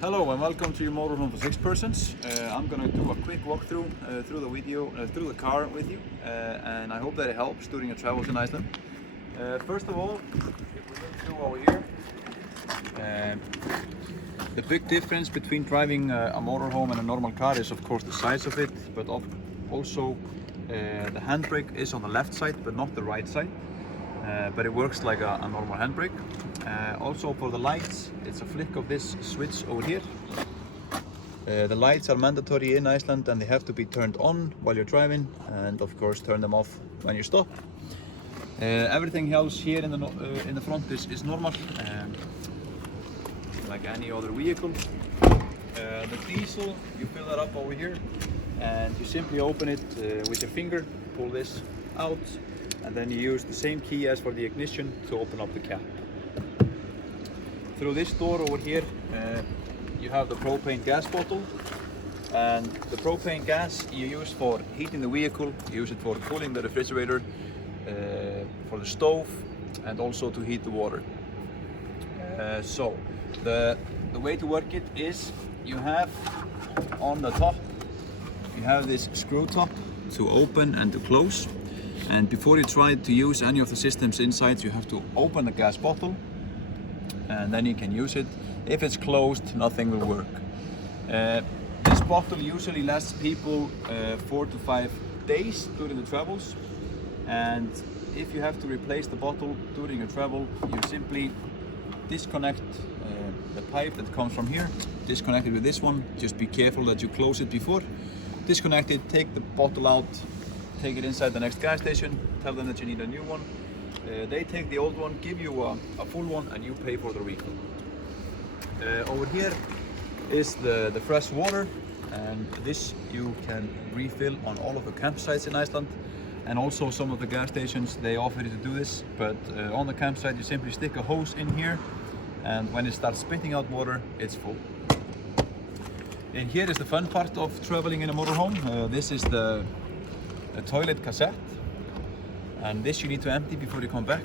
Hello and welcome to your motorhome for 6 persons. I'm going to do a quick walkthrough through the car with you, and I hope that it helps during your travels in Iceland. First of all, if we look through over here, the big difference between driving a motorhome and a normal car is of course the size of it, but also the handbrake is on the left side but not the right side, but it works like a normal handbrake. Also for the lights, it's a flick of this switch over here. The lights are mandatory in Iceland and they have to be turned on while you're driving, and of course turn them off when you stop. Everything else here in the front is normal, like any other vehicle. The diesel, you fill that up over here and you simply open it with your finger, pull this out, and then you use the same key as for the ignition to open up the cap. Through this door over here, you have the propane gas bottle, and the propane gas you use for heating the vehicle, you use it for cooling the refrigerator, for the stove, and also to heat the water. So the way to work it is, you have on the top, you have this screw top to open and to close, and before you try to use any of the systems inside, you have to open the gas bottle and then you can use it. If it's closed, nothing will work. This bottle usually lasts people 4 to 5 days during the travels, and if you have to replace the bottle during your travel, you simply disconnect the pipe that comes from here, disconnect it with this one. Just be careful that you close it before. Disconnect it, take the bottle out, take it inside the next gas station, tell them that you need a new one. They take the old one, give you a full one, and you pay for the refill. Over here is the fresh water, and this you can refill on all of the campsites in Iceland, and also some of the gas stations they offer you to do this, but on the campsite you simply stick a hose in here, and when it starts spitting out water, it's full. And here is the fun part of traveling in a motorhome. This is the toilet cassette, and this you need to empty before you come back.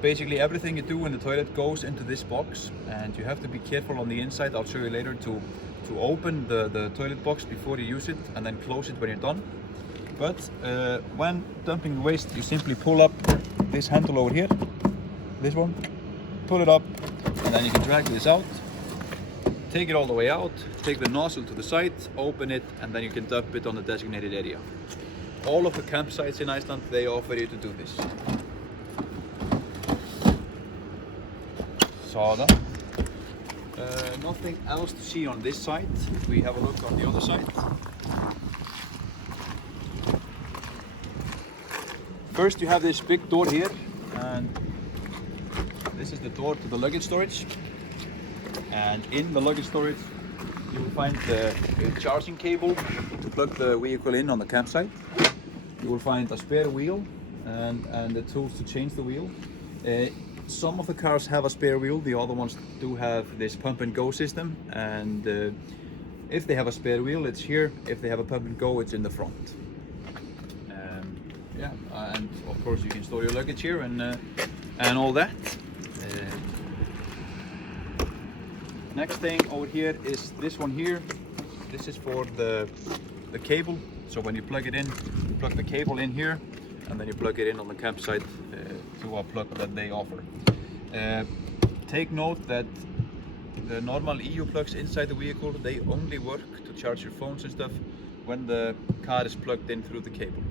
Basically everything you do in the toilet goes into this box, and you have to be careful on the inside. I'll show you later to open the toilet box before you use it, and then close it when you're done. But when dumping the waste, you simply pull up this handle over here, this one, pull it up, and then you can drag this out, take it all the way out, take the nozzle to the side, open it, and then you can dump it on the designated area. All of the campsites in Iceland, they offer you to do this. Saw that. Nothing else to see on this side. If we have a look on the other side. First you have this big door here, and this is the door to the luggage storage. And in the luggage storage you will find the charging cable to plug the vehicle in on the campsite. You will find a spare wheel and the tools to change the wheel. Some of the cars have a spare wheel, the other ones do have this pump and go system, and if they have a spare wheel, it's here. If they have a pump and go, it's in the front. And of course you can store your luggage here and all that. Next thing over here is this one here. This is for the cable. So when you plug it in, you plug the cable in here, and then you plug it in on the campsite to a plug that they offer. Take note that the normal EU plugs inside the vehicle, they only work to charge your phones and stuff when the car is plugged in through the cable.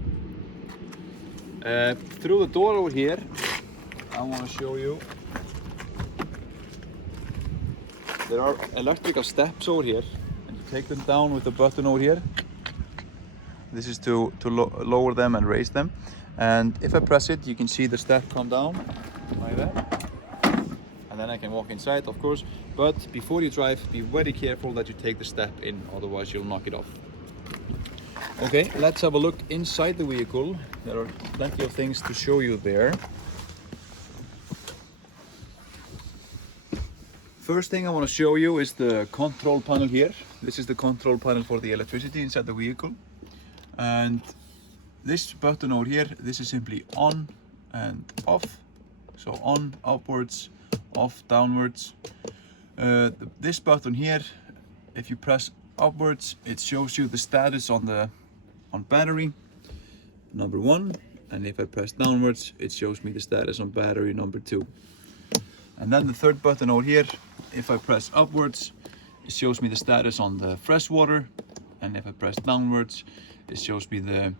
Through the door over here, I want to show you. There are electrical steps over here, and you take them down with the button over here. This is to lower them and raise them. And if I press it, you can see the step come down like that. And then I can walk inside, of course. But before you drive, be very careful that you take the step in, otherwise you'll knock it off. Okay, let's have a look inside the vehicle. There are plenty of things to show you there. First thing I want to show you is the control panel here. This is the control panel for the electricity inside the vehicle. And this button over here, this is simply on and off. So on, upwards, off, downwards. This button here, if you press upwards, it shows you the status on battery number 1, and if I press downwards, it shows me the status on battery number 2. And then the third button over here, if I press upwards, it shows me the status on the fresh water, and if I press downwards, it shows me the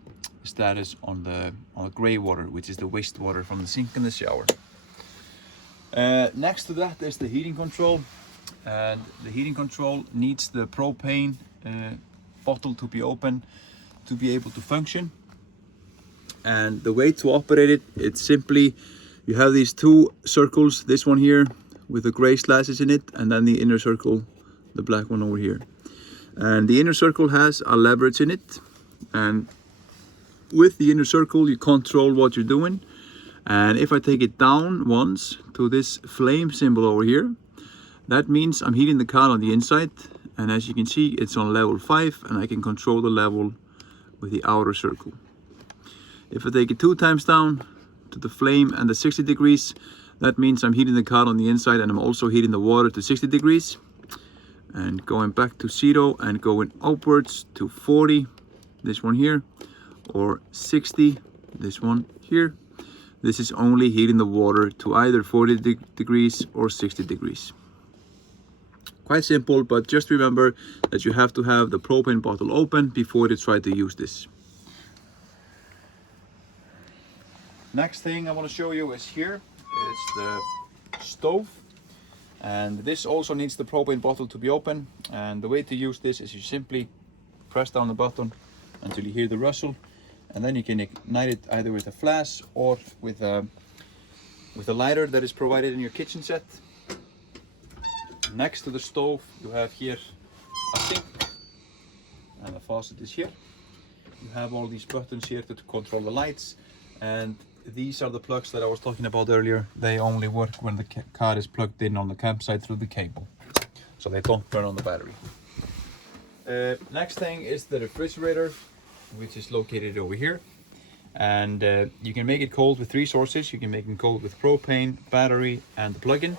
status on the gray water, which is the wastewater from the sink and the shower. Next to that is the heating control, and the heating control needs the propane bottle to be open to be able to function. And the way to operate it, it's simply, you have these two circles, this one here with the gray slashes in it, and then the inner circle, the black one over here. And the inner circle has a leverage in it, and with the inner circle you control what you're doing. And if I take it down once to this flame symbol over here, that means I'm heating the car on the inside, and as you can see, it's on level 5, and I can control the level with the outer circle. If I take it 2 times down to the flame and the 60 degrees, that means I'm heating the car on the inside, and I'm also heating the water to 60 degrees. And going back to 0 and going upwards to 40, this one here, or 60, this one here. This is only heating the water to either 40 degrees or 60 degrees. Quite simple, but just remember that you have to have the propane bottle open before you try to use this. Next thing I want to show you is here. It's the stove, and this also needs the propane bottle to be open. And the way to use this is you simply press down the button until you hear the rustle, and then you can ignite it either with a flash or with a lighter that is provided in your kitchen set. Next to the stove you have here a sink, and the faucet is here. You have all these buttons here to control the lights, and these are the plugs that I was talking about earlier. They only work when the car is plugged in on the campsite through the cable, so they don't burn on the battery. Next thing is the refrigerator, which is located over here, and you can make it cold with 3 sources. You can make it cold with propane, battery, and the plug-in.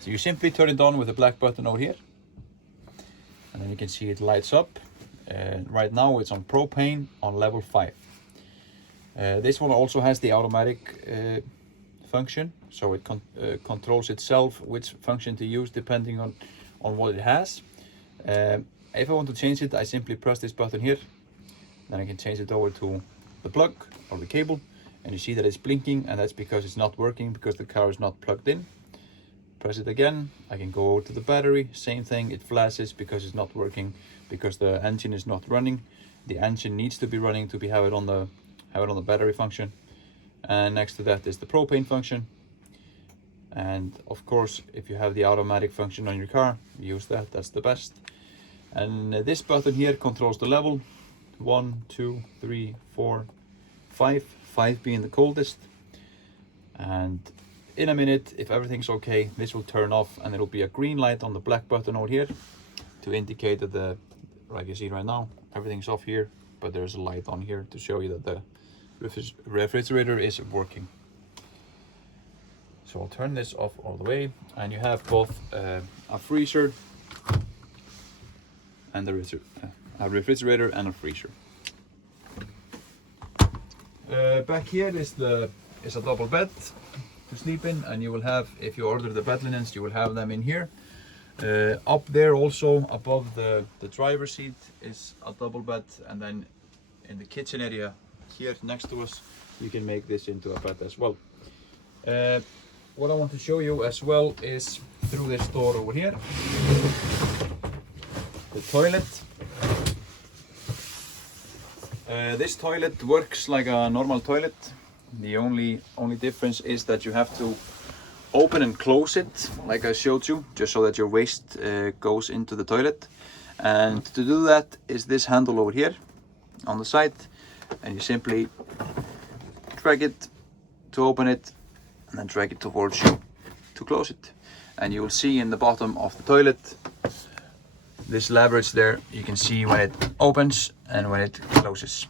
So you simply turn it on with the black button over here, and then you can see it lights up. Right now it's on propane on level 5. This one also has the automatic function, so it controls itself which function to use depending on what it has. If I want to change it, I simply press this button here, then I can change it over to the plug or the cable, and you see that it's blinking, and that's because it's not working because the car is not plugged in. Press it again, I can go over to the battery, same thing, it flashes because it's not working, because the engine is not running. The engine needs to be running to have it on the battery function. And next to that is the propane function, and of course if you have the automatic function on your car, use that, that's the best. And this button here controls the level 1, 2, 3, 4, 5, 5 being the coldest. And in a minute, if everything's okay, this will turn off, and it'll be a green light on the black button over here to indicate that like you see right now, everything's off here, but there's a light on here to show you that the refrigerator is working. So I'll turn this off all the way, and you have both a freezer and a refrigerator and a freezer. Back here is a double bed to sleep in, and you will have, if you order the bed linens, you will have them in here. Up there also above the driver's seat is a double bed, and then in the kitchen area here next to us you can make this into a bed as well. What I want to show you as well is through this door over here, the toilet. This toilet works like a normal toilet. The only difference is that you have to open and close it like I showed you, just so that your waste goes into the toilet. And to do that is this handle over here on the side, and you simply drag it to open it, and then drag it towards you to close it. And you will see in the bottom of the toilet this leverage there, you can see when it opens and when it closes.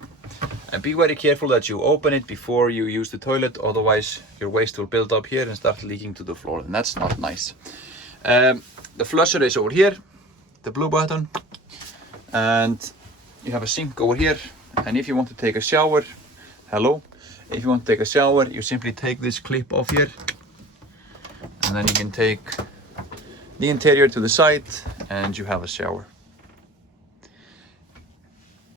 And be very careful that you open it before you use the toilet, otherwise your waste will build up here and start leaking to the floor, and that's not nice. The flusher is over here, the blue button, and you have a sink over here. And if you want to take a shower, if you want to take a shower, you simply take this clip off here, and then you can take the interior to the side and you have a shower.